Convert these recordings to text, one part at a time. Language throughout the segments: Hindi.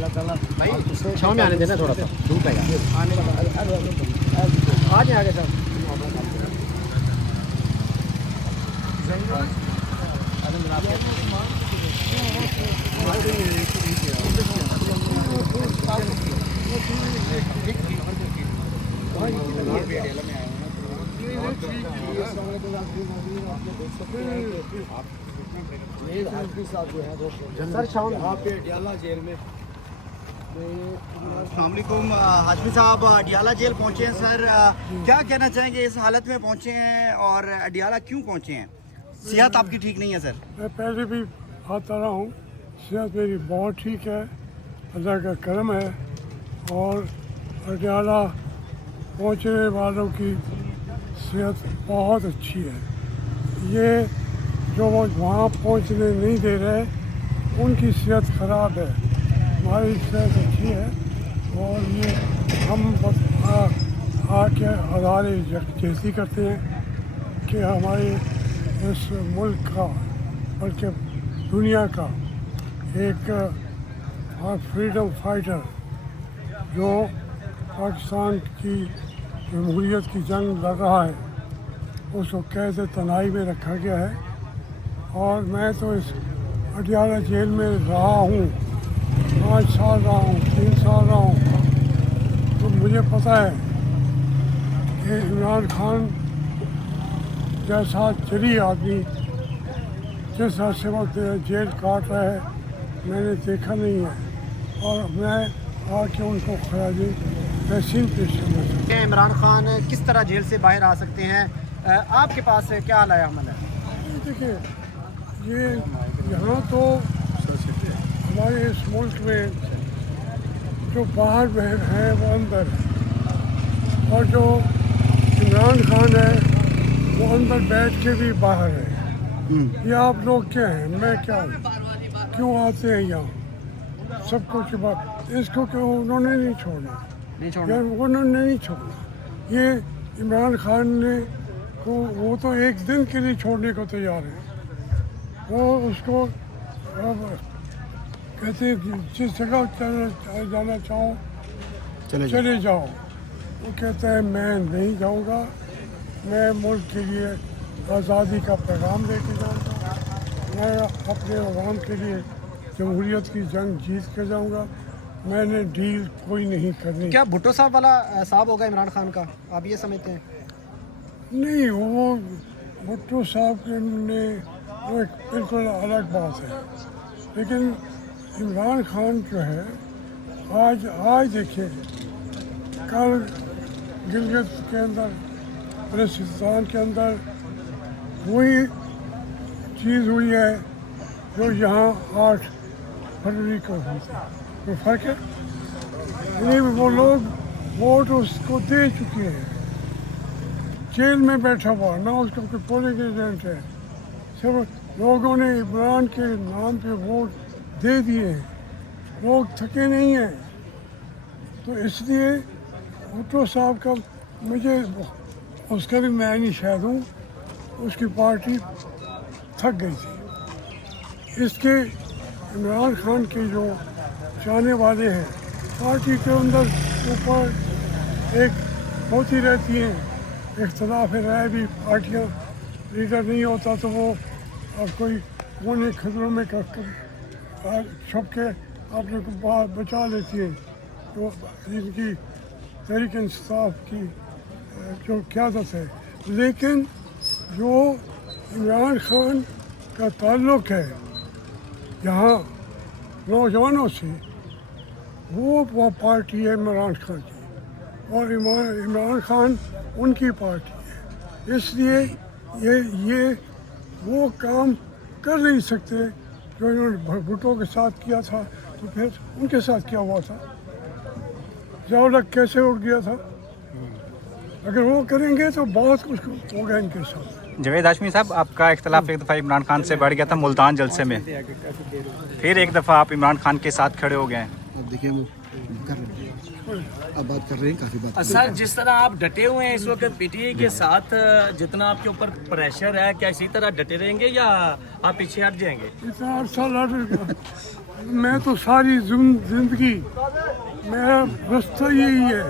भाई छाँव में आने देना, थोड़ा सा धूप है आने आ जाए आगे सर। सर शाम यहाँ पे अडियाला जेल में। अस्सलाम वालेकुम हाशमी साहब, अडियाला जेल पहुँचे हैं सर, क्या कहना चाहेंगे इस हालत में पहुँचे हैं और अडियाला क्यों पहुँचे हैं? सेहत आपकी ठीक नहीं है सर? मैं पहले भी आता रहा हूँ, सेहत मेरी बहुत ठीक है, अल्लाह का करम है। और अडियाला पहुँचने वालों की सेहत बहुत अच्छी है। ये जो वो वहाँ पहुँचने नहीं दे रहे, उनकी सेहत ख़राब है, हमारी सेहत अच्छी है। और ये हम आके अदारे यकजहती करते हैं कि हमारे इस मुल्क का बल्कि दुनिया का एक फ्रीडम फाइटर जो पाकिस्तान की जमहूरियत की जंग लड़ रहा है, उसको कैद तनाई में रखा गया है। और मैं तो इस अडियाला जेल में रहा हूँ, 5 साल रहा हूँ, 3 साल रहा हूँ। तो मुझे पता है कि इमरान खान जैसा चली आदमी जिस हाथ से वो जेल काट रहा है, मैंने देखा नहीं है। और मैं आके उनको खराज तहसीन पेश करना चाहता हूँ। इमरान खान किस तरह जेल से बाहर आ सकते हैं, आपके पास क्या लाया अमल है? देखिए, ये यहाँ तो हमारे इस मुल्क में जो बाहर है वो अंदर है, और जो इमरान खान है वो अंदर बैठ के भी बाहर है। ये आप लोग क्या हैं, मैं क्या हूँ, क्यों आते हैं यहाँ? सब कुछ बात इसको क्यों उन्होंने नहीं छोड़ना, यार उन्होंने नहीं छोड़ना। ये इमरान खान ने को वो तो एक दिन के लिए छोड़ने को तैयार है। वो उसको कहते हैं जिस जगह जाना चाहो चले जाओ। वो कहता है मैं नहीं जाऊंगा, मैं मुल्क के लिए आज़ादी का पैगाम लेके जाऊंगा, मैं अपने अवाम के लिए जमहूरियत की जंग जीत के जाऊंगा, मैंने डील कोई नहीं करनी। क्या भुट्टो साहब वाला साहब होगा इमरान खान का, आप ये समझते हैं? नहीं, वो भुट्टो साहब ने वो एक बिल्कुल अलग बात है। लेकिन इमरान खान जो है, आज देखिए, कल गिलगित के अंदर, बलूचिस्तान के अंदर वही चीज़ हुई है जो यहाँ 8 फरवरी को हुई थी। कोई फ़र्क है? नहीं, वो लोग वोट उसको दे चुके हैं, जेल में बैठा हुआ ना, उसका कोई पोलिंग एजेंट है। सब लोगों ने इमरान के नाम पे वोट दे दिए हैं, लोग थके नहीं हैं। तो इसलिए भुट्टो साहब का मुझे उसका भी मैं नहीं शायद हूँ, उसकी पार्टी थक गई थी। इसके इमरान खान के जो चाहने वाले हैं, पार्टी के अंदर ऊपर एक होती रहती हैं, इख्तलाफ राय भी, पार्टियाँ लीडर नहीं होता तो वो कोई कोने खतरों में छुप के अपने को बचा लेती है। तो इनकी तहरीक इंसाफ की जो क़यादत है। लेकिन जो इमरान खान का ताल्लुक़ है यहाँ नौजवानों से, वो पार्टी है इमरान खान की, और इमरान खान उनकी पार्टी है। इसलिए ये वो काम कर नहीं सकते जो इन्होंने भुट्टो के साथ किया था। तो फिर उनके साथ क्या हुआ था, ज़्यादा कैसे उठ गया था? अगर वो करेंगे तो बहुत कुछ होगा इनके साथ। जावेद हाशमी साहब, आपका इख्तलाफ एक दफ़ा इमरान खान से बढ़ गया था मुल्तान जलसे में, फिर एक दफ़ा आप इमरान खान के साथ खड़े हो गए हैं। अब देखिए वो कर रहे हैं, अब बात कर रहे हैं, काफ़ी बात सर जिस तरह आप डटे हुए हैं इस वक्त पीटीआई के साथ, जितना आपके ऊपर प्रेशर है, क्या इसी तरह डटे रहेंगे या आप पीछे हट जाएंगे? इतना अर्सा लड़ मैं तो सारी जिंदगी मेरा रास्ता यही है।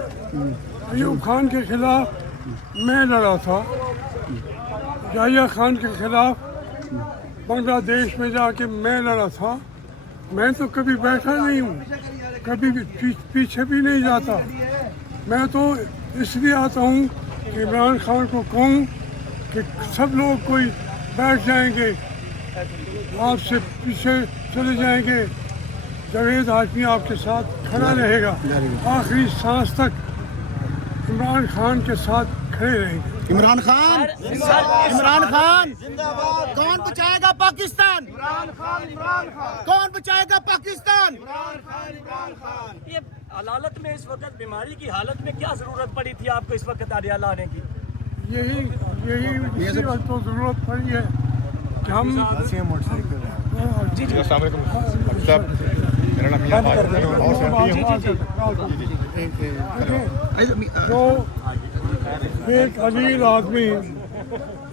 अयूब खान के खिलाफ मैं लड़ा था, याहिया खान के खिलाफ बांग्लादेश में जाके मैं लड़ा था। मैं तो कभी बैठा नहीं हूँ, कभी भी पीछे भी नहीं जाता। मैं तो इसलिए आता हूँ कि इमरान खान को कहूँ कि सब लोग कोई बैठ जाएंगे, आपसे पीछे चले जाएंगे। जावेद हाशमी आपके साथ खड़ा रहेगा, आखिरी सांस तक इमरान खान के साथ खड़े रहेंगे। इमरान खान कौन बचाएगा पाकिस्तान? कौन बचाएगा पाकिस्तान? ये अदालत में इस वक्त बीमारी की हालत में क्या जरूरत पड़ी थी आपको इस वक्त अडियाला आने की? यही इसी वक्त तो जरूरत पड़ी है कि हम जी जी जो एक अलील आदमी,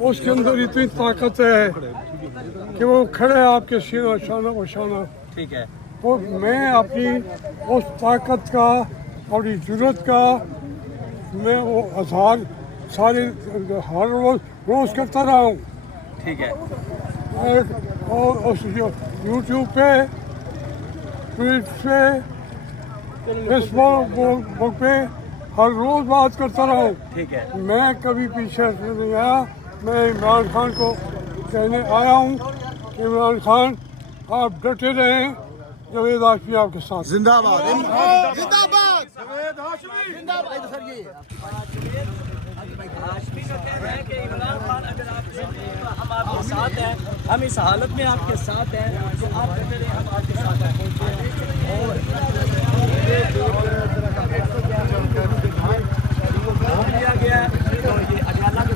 उसके अंदर इतनी ताकत है कि वो खड़े आपके सीना शाना बशाना। ठीक है। तो मैं अपनी उस ताकत का और इस जुर्रत का मैं वो आधार सारे हर रोज करता रहा हूँ। ठीक है। और उस यूट्यूब पे, ट्वीट पे, फेसबुक पे हर रोज बात करता रहा हूँ। ठीक है। मैं कभी पीछे नहीं आया। मैं इमरान खान को कहने आया हूँ कि इमरान खान आप डटे रहें, जावेद हाशमी आपके साथ। जिंदाबाद जिंदाबाद जावेद हाशमी जिंदाबाद। सर ये हाशमी का कहना है कि इमरान खान अगर आप हम आपके साथ हैं, हम इस हालत में आपके साथ हैं, तो आप कहते रहे हम आपके साथ हैं। और लिया गया है तो ये अडियाला के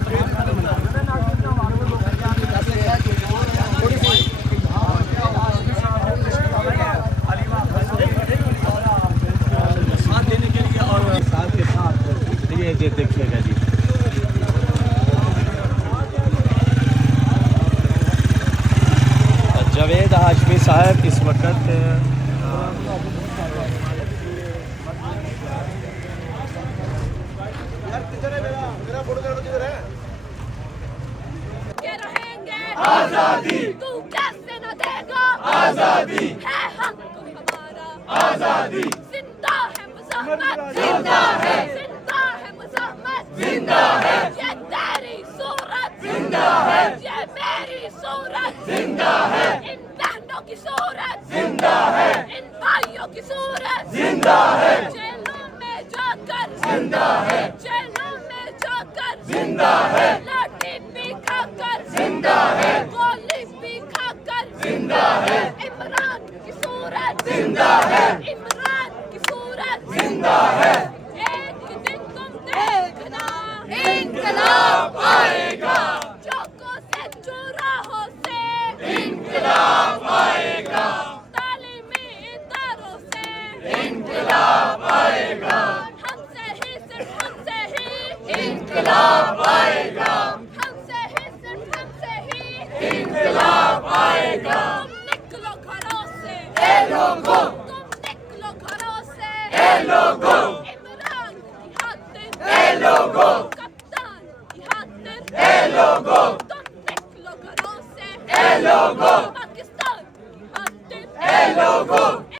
साथ देने के लिए और साथ के साथ ये देखिएगा जी। जावेद हाशमी साहब इस वक्त आजादी तू कैसे न देगा? आजादी है हक हमारा, आजादी जिंदा है मुज़म्मत, जिंदा है मुज़म्मत, जिंदा है ये तेरी सूरत, जिंदा है ये मेरी सूरत, जिंदा है इन बहनों की सूरत, जिंदा है इन भाइयों की सूरत, जिंदा है जेलों में जाकर, जिंदा है जेलों में जाकर, जिंदा है लाठी भी खाकर, जिंदा है गोली भी खाकर, जिंदा है इमरान की सूरत, जिंदा है इमरान की सूरत, जिंदा है। एक दिन तुम देखना इंकलाब आएगा, चौकों से चौराहों से इंकलाब आएगा, तालीमी इदारों से इंकलाब आएगा, हमसे ही सिर्फ हमसे ही इंकलाब आएगा, हमसे ही सिर्फ हमसे ही इंकलाब आएगा। तुम निकलो घरों से, ए लोगों